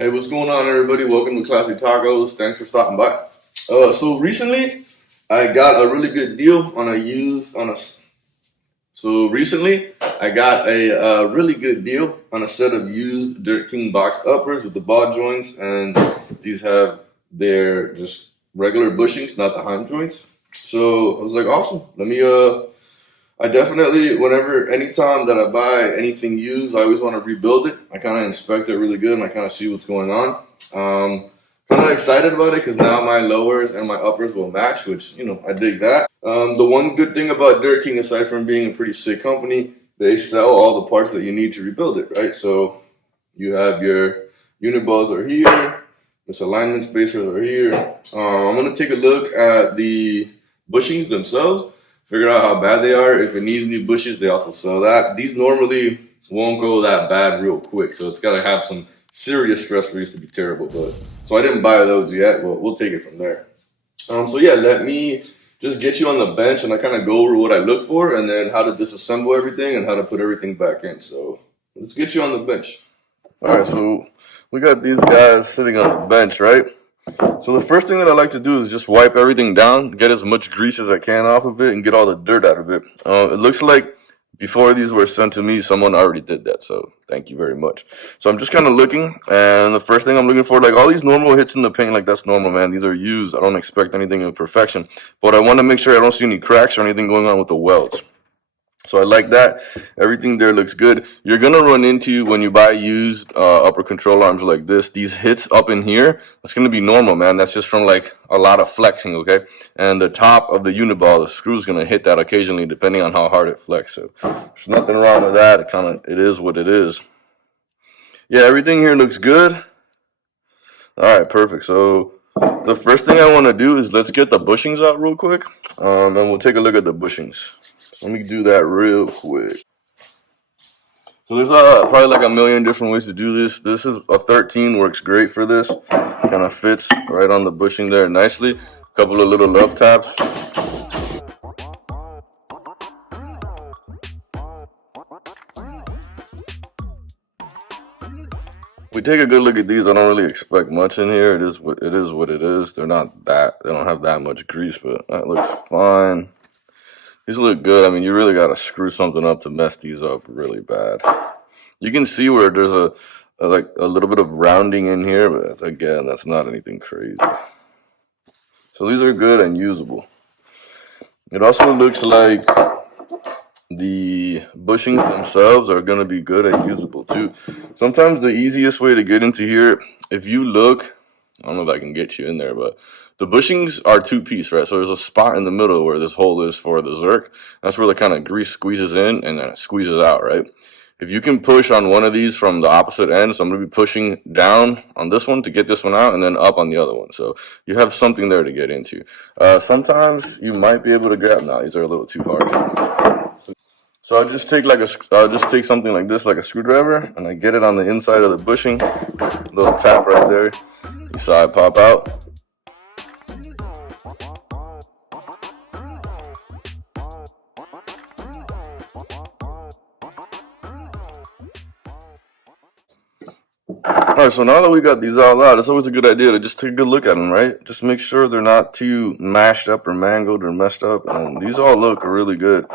Hey, what's going on, everybody? Welcome to Classic Tacos. Thanks for stopping by. So recently, I got a really good deal on a used on a. So recently, I got a really good deal on a set of used Dirt King box uppers with the ball joints, and these have their just regular bushings, not the Heim joints. So I was like, awesome. Let me I definitely, anytime that I buy anything used, I always want to rebuild it. I kind of inspect it really good and I kind of see what's going on. Kind of excited about it because now my lowers and my uppers will match, which, I dig that. The one good thing about Dirt King, aside from being a pretty sick company, they sell all the parts that you need to rebuild it, right? So you have your Uniballs are here, misalignment spacers are here. I'm going to take a look at the bushings themselves, figure out how bad they are. If it needs new bushes, they also sell that. These normally won't go that bad real quick, so it's got to have some serious stress for these to be terrible. But so I didn't buy those yet, but we'll take it from there. So yeah, let me just get you on the bench and I kind of go over what I look for and then how to disassemble everything and how to put everything back in. So let's get you on the bench. All right, so we got these guys sitting on the bench, right? So the first thing that I like to do is just wipe everything down, get as much grease as I can off of it, and get all the dirt out of it. It looks like before these were sent to me, someone already did that, so thank you very much. So I'm just kind of looking, and the first thing I'm looking for, like all these normal hits in the paint, like that's normal, man. These are used. I don't expect anything in perfection, but I want to make sure I don't see any cracks or anything going on with the welds. So I like that. Everything there looks good. You're going to run into, when you buy used upper control arms like this, these hits up in here, that's going to be normal, man. That's just from like a lot of flexing, okay? And the top of the Uniball, the screw is going to hit that occasionally depending on how hard it flexes. So there's nothing wrong with that. It is what it is. Yeah, everything here looks good. All right, perfect. So the first thing I want to do is let's get the bushings out real quick, and we'll take a look at the bushings. Let me do that real quick. So there's probably like a million different ways to do this. This is a 13, works great for this. Kind of fits right on the bushing there nicely. A couple of little love taps. We take a good look at these. I don't really expect much in here. It is what it is. They don't have that much grease, but that looks fine. These look good. I mean, you really got to screw something up to mess these up really bad. You can see where there's a little bit of rounding in here, but again, that's not anything crazy. So these are good and usable. It also looks like the bushings themselves are going to be good and usable too. Sometimes the easiest way to get into here, if you look, I don't know if I can get you in there, but the bushings are two-piece, right? So there's a spot in the middle where this hole is for the Zerk. That's where the kind of grease squeezes in and then it squeezes out, right? If you can push on one of these from the opposite end, so I'm going to be pushing down on this one to get this one out and then up on the other one. So you have something there to get into. Sometimes you might be able to grab, no, these are a little too hard. So I'll just take something like this, like a screwdriver, and I get it on the inside of the bushing. Little tap right there. You saw it pop out. Alright, so now that we got these all out, it's always a good idea to just take a good look at them, right? Just make sure they're not too mashed up or mangled or messed up. And these all look really good.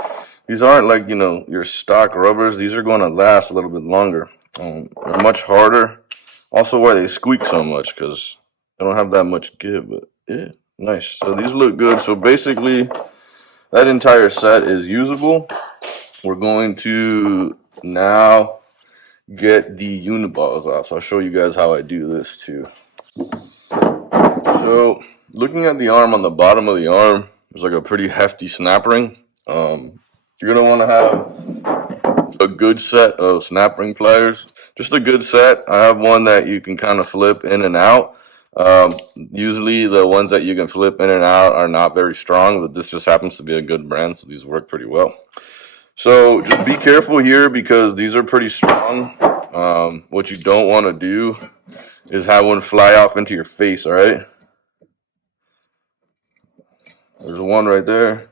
These aren't like, your stock rubbers. These are going to last a little bit longer. They're much harder. Also why they squeak so much, because they don't have that much give, but yeah, nice. So these look good. So basically, that entire set is usable. We're going to now get the Uniballs off. So I'll show you guys how I do this too. So looking at the arm, on the bottom of the arm, there's like a pretty hefty snap ring. You're going to want to have a good set of snap ring pliers. Just a good set. I have one that you can kind of flip in and out. Usually the ones that you can flip in and out are not very strong, but this just happens to be a good brand, so these work pretty well. So just be careful here because these are pretty strong. What you don't want to do is have one fly off into your face, all right? There's one right there.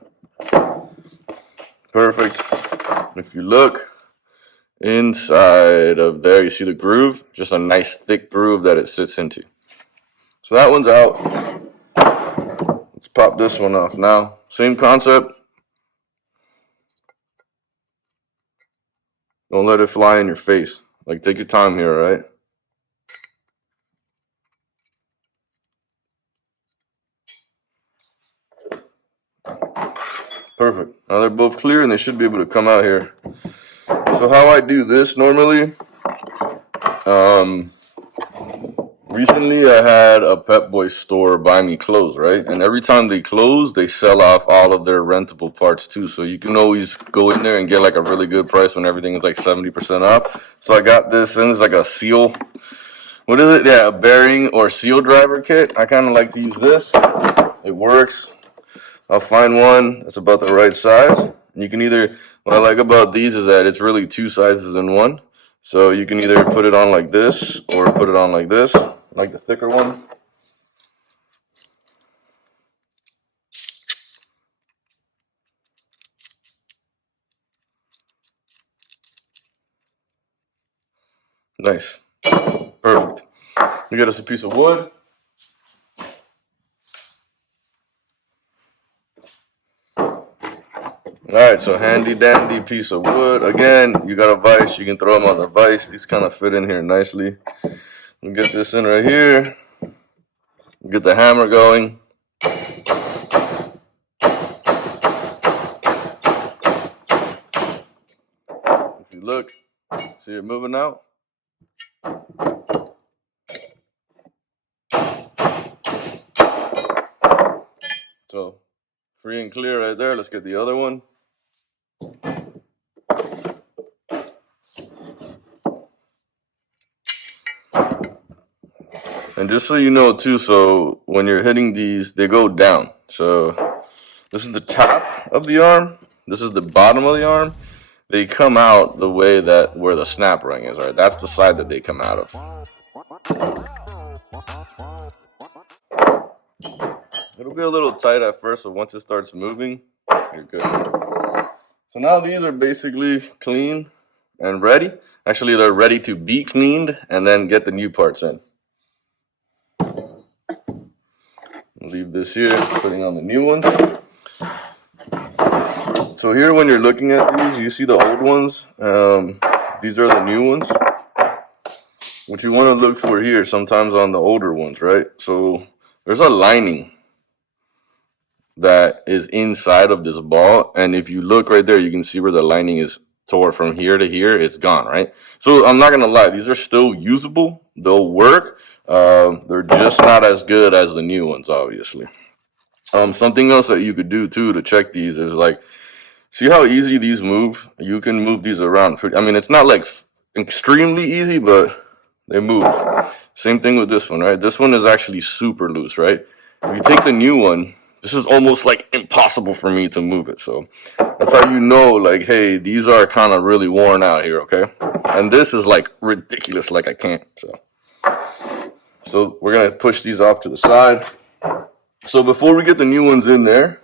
Perfect. If you look, inside of there, you see the groove, just a nice thick groove that it sits into. So that one's out. Let's pop this one off now. Same concept. Don't let it fly in your face. Like, take your time here, all right? Perfect. Now they're both clear and they should be able to come out here. So how I do this normally, recently I had a Pep Boy store buy me clothes, right? And every time they close, they sell off all of their rentable parts too. So you can always go in there and get like a really good price when everything is like 70% off. So I got this, and it's like a seal. What is it? Yeah, a bearing or seal driver kit. I kind of like to use this. It works. I'll find one that's about the right size. You can either, what I like about these is that it's really two sizes in one. So you can either put it on like this or put it on like this, like the thicker one. Nice. Perfect. We get us a piece of wood. Alright, so handy dandy piece of wood. Again, you got a vise, you can throw them on the vise. These kind of fit in here nicely. We'll get this in right here. Get the hammer going. If you look, see it moving out? So, free and clear right there. Let's get the other one. And just so you know too, so when you're hitting these, they go down. So this is the top of the arm. This is the bottom of the arm. They come out the way that where the snap ring is, right? That's the side that they come out of. It'll be a little tight at first, but once it starts moving, you're good. So now these are basically clean and ready. Actually, they're ready to be cleaned and then get the new parts in. Leave this here, putting on the new ones. So here, when you're looking at these, you see the old ones. These are the new ones. What you want to look for here, sometimes on the older ones, right? So there's a lining that is inside of this ball, and if you look right there, you can see where the lining is tore from here to here. It's gone, right? So I'm not gonna lie, these are still usable. They'll work. They're just not as good as the new ones, obviously. Something else that you could do too to check these is like, see how easy these move? You can move these around. I mean, it's not like extremely easy, but they move. Same thing with this one, right? This one is actually super loose, right? If you take the new one, this is almost like impossible for me to move it. So that's how you know, like, hey, these are kind of really worn out here, okay? And this is like ridiculous, like I can't. So we're gonna push these off to the side. So before we get the new ones in there,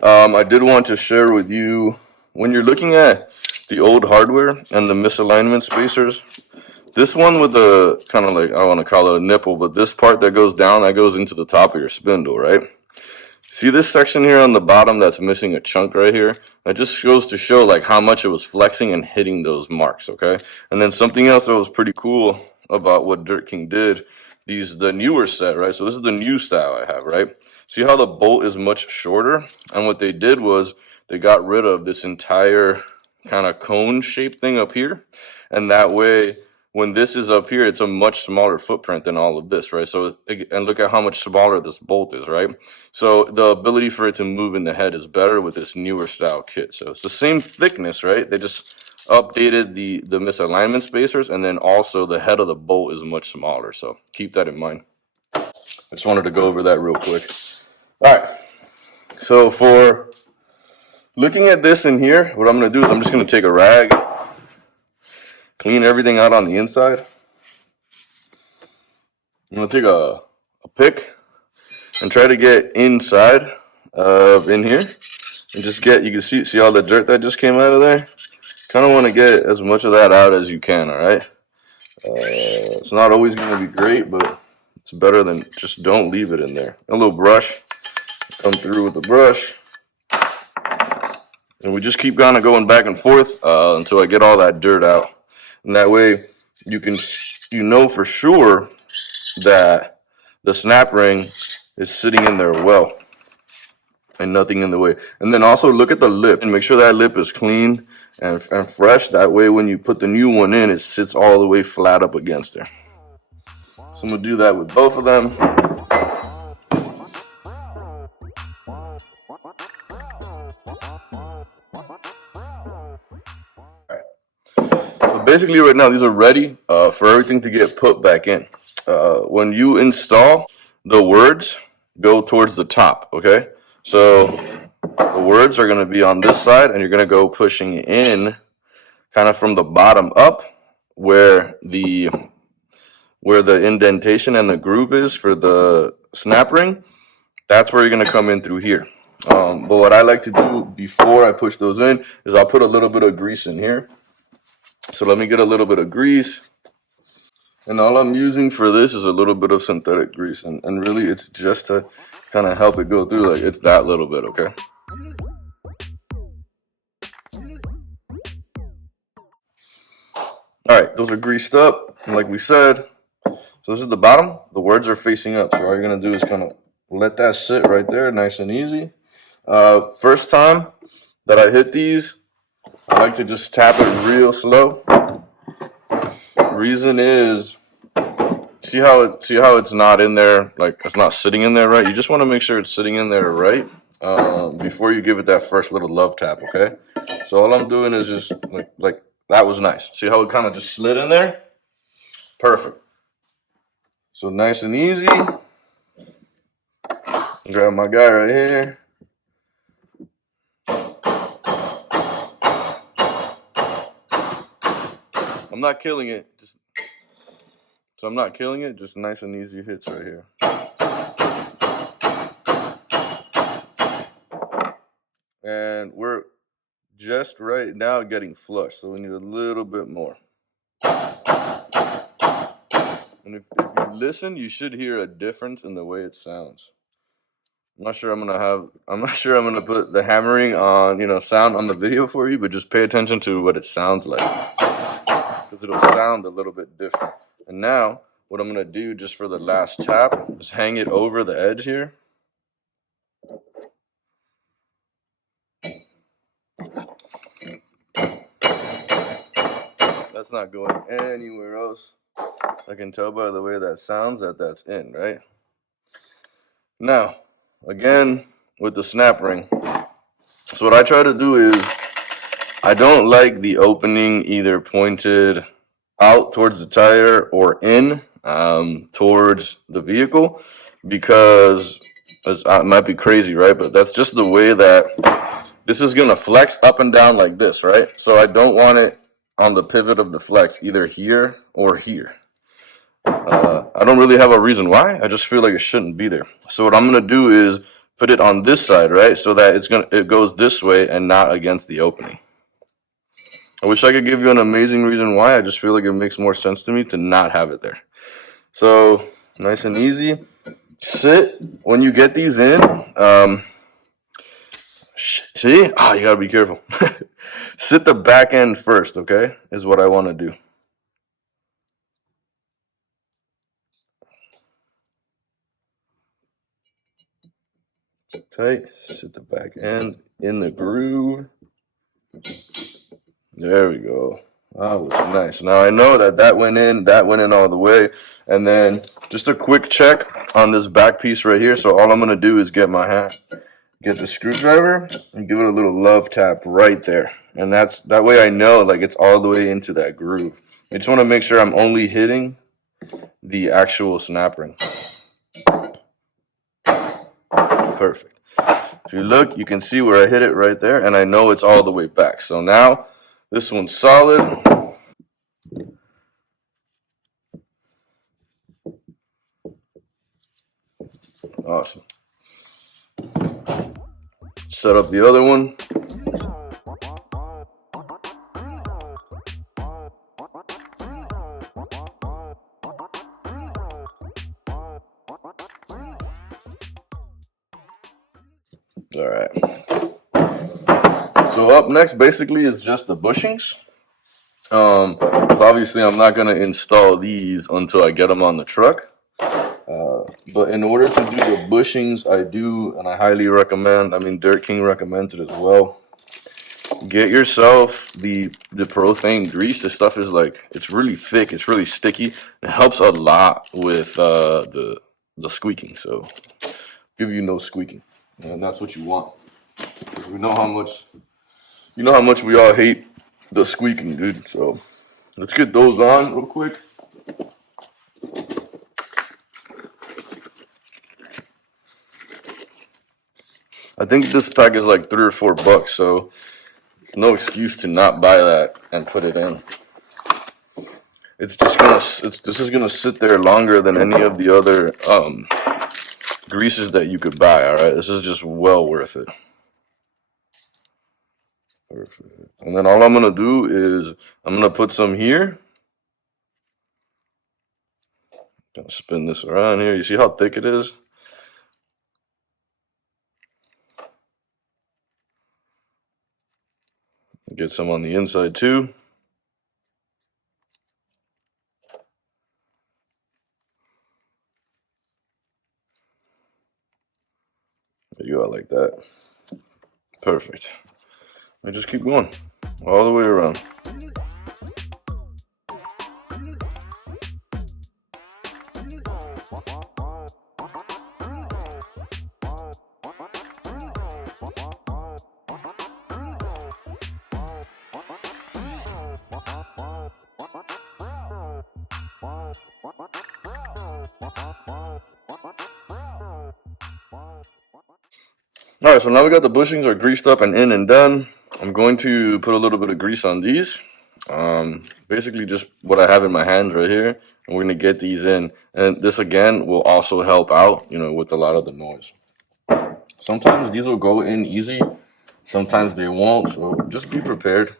I did want to share with you, when you're looking at the old hardware and the misalignment spacers, this one with the kind of like, I want to call it a nipple, but this part that goes down, that goes into the top of your spindle, right? See this section here on the bottom that's missing a chunk right here? That just goes to show like how much it was flexing and hitting those marks, okay? And then something else that was pretty cool about what Dirt King did, the newer set, right? So this is the new style I have, right? See how the bolt is much shorter? And what they did was they got rid of this entire kind of cone shaped thing up here. And that way, when this is up here, it's a much smaller footprint than all of this, right? So, and look at how much smaller this bolt is, right? So the ability for it to move in the head is better with this newer style kit. So it's the same thickness, right? They just updated the misalignment spacers, and then also the head of the bolt is much smaller. So keep that in mind. I just wanted to go over that real quick. All right. So for looking at this in here, what I'm going to do is I'm just going to take a rag, clean everything out on the inside. I'm going to take a pick and try to get inside of in here and just get, you can see all the dirt that just came out of there. Kind of want to get as much of that out as you can, all right? It's not always going to be great, but it's better than just don't leave it in there. A little brush, come through with the brush. And we just keep kind of going back and forth until I get all that dirt out. And that way you know for sure that the snap ring is sitting in there well and nothing in the way. And then also look at the lip and make sure that lip is clean and fresh. That way when you put the new one in, it sits all the way flat up against there. So I'm going to do that with both of them. So basically right now these are ready for everything to get put back in. When you install, the words go towards the top, okay? So the words are going to be on this side, and you're going to go pushing in kind of from the bottom up where the indentation and the groove is for the snap ring. That's where you're going to come in through here. But what I like to do before I push those in is I'll put a little bit of grease in here. So let me get a little bit of grease. And all I'm using for this is a little bit of synthetic grease. And really it's just to kind of help it go through. Like it's that little bit, okay? All right, those are greased up. And like we said, so this is the bottom. The words are facing up. So all you're going to do is kind of let that sit right there, nice and easy. First time that I hit these, I like to just tap it real slow. Reason is, see how it's not in there, like it's not sitting in there right. You just want to make sure it's sitting in there right before you give it that first little love tap, okay? So all I'm doing is just like that was nice. See how it kind of just slid in there? Perfect. So nice and easy. Grab my guy right here. I'm not killing it. So I'm not killing it, just nice and easy hits right here. And we're just right now getting flush, so we need a little bit more. And if you listen, you should hear a difference in the way it sounds. I'm not sure I'm gonna put the hammering on, sound on the video for you, but just pay attention to what it sounds like, because it'll sound a little bit different. And now, what I'm gonna do just for the last tap is hang it over the edge here. That's not going anywhere else. I can tell by the way that sounds that that's in, right? Now, again, with the snap ring. So what I try to do is, I don't like the opening either pointed out towards the tire or in towards the vehicle, because it might be crazy, right? But that's just the way that this is going to flex up and down like this, right? So I don't want it on the pivot of the flex, either here or here. I don't really have a reason why. I just feel like it shouldn't be there. So what I'm going to do is put it on this side, right? So that it goes this way and not against the opening. I wish I could give you an amazing reason why. I just feel like it makes more sense to me to not have it there. So nice and easy. Sit when you get these in. See? You gotta be careful. Sit the back end first, okay? Is what I want to do. Tight. Sit the back end in the groove. There we go. That was nice. Now I know that went in all the way. And then just a quick check on this back piece right here. So all I'm gonna do is get my hand, get the screwdriver, and give it a little love tap right there. And that way I know like it's all the way into that groove. I just want to make sure I'm only hitting the actual snap ring. Perfect. If you look, you can see where I hit it right there, and I know it's all the way back. So now this one's solid. Awesome. Set up the other one. All right. So up next, basically, is just the bushings. So obviously, I'm not gonna install these until I get them on the truck. But in order to do the bushings, I do, and I highly recommend. I mean, Dirt King recommends it as well. Get yourself the Prothane grease. This stuff is like, it's really thick, it's really sticky. It helps a lot with the squeaking. So give you no squeaking, and that's what you want. Because we know how much, we all hate the squeaking, dude. So let's get those on real quick. I think this pack is like $3 or $4, so it's no excuse to not buy that and put it in. It's just gonna, this is gonna sit there longer than any of the other greases that you could buy. All right, this is just well worth it. Perfect. And then all I'm gonna do is I'm gonna put some here. Gonna spin this around here. You see how thick it is? Get some on the inside too. There you go, like that. Perfect. I just keep going all the way around. Alright, so now we got the bushings are greased up and in and done. I'm going to put a little bit of grease on these. Basically just what I have in my hands right here. And we're going to get these in. And this again will also help out, with a lot of the noise. Sometimes these will go in easy. Sometimes they won't. So just be prepared.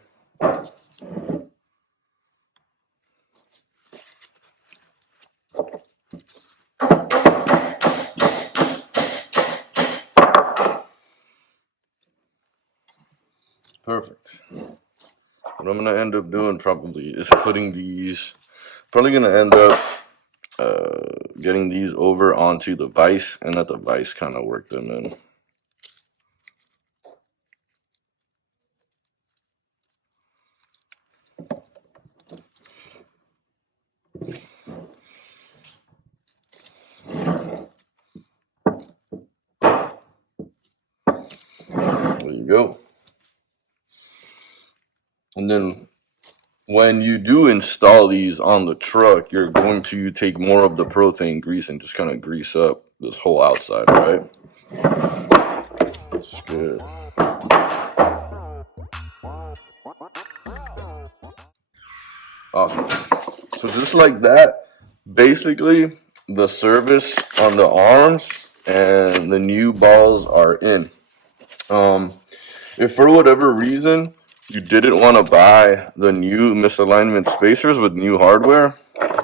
Perfect. What I'm going to end up doing probably is putting these, probably going to end up getting these over onto the vise and let the vise kind of work them in. There you go. And then when you do install these on the truck, you're going to take more of the Prothane grease and just kind of grease up this whole outside, right? That's good. Awesome. So just like that, basically the service on the arms and the new balls are in. If for whatever reason you didn't want to buy the new misalignment spacers with new hardware,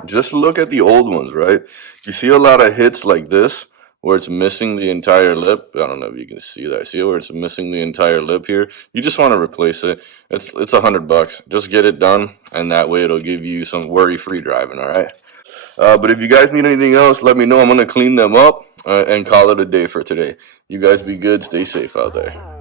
just look at the old ones, right? You see a lot of hits like this where it's missing the entire lip. I don't know if you can see that. See where it's missing the entire lip here? You just want to replace it. It's $100. Just get it done, and that way it'll give you some worry-free driving, all right? But if you guys need anything else, let me know. I'm going to clean them up and call it a day for today. You guys be good. Stay safe out there.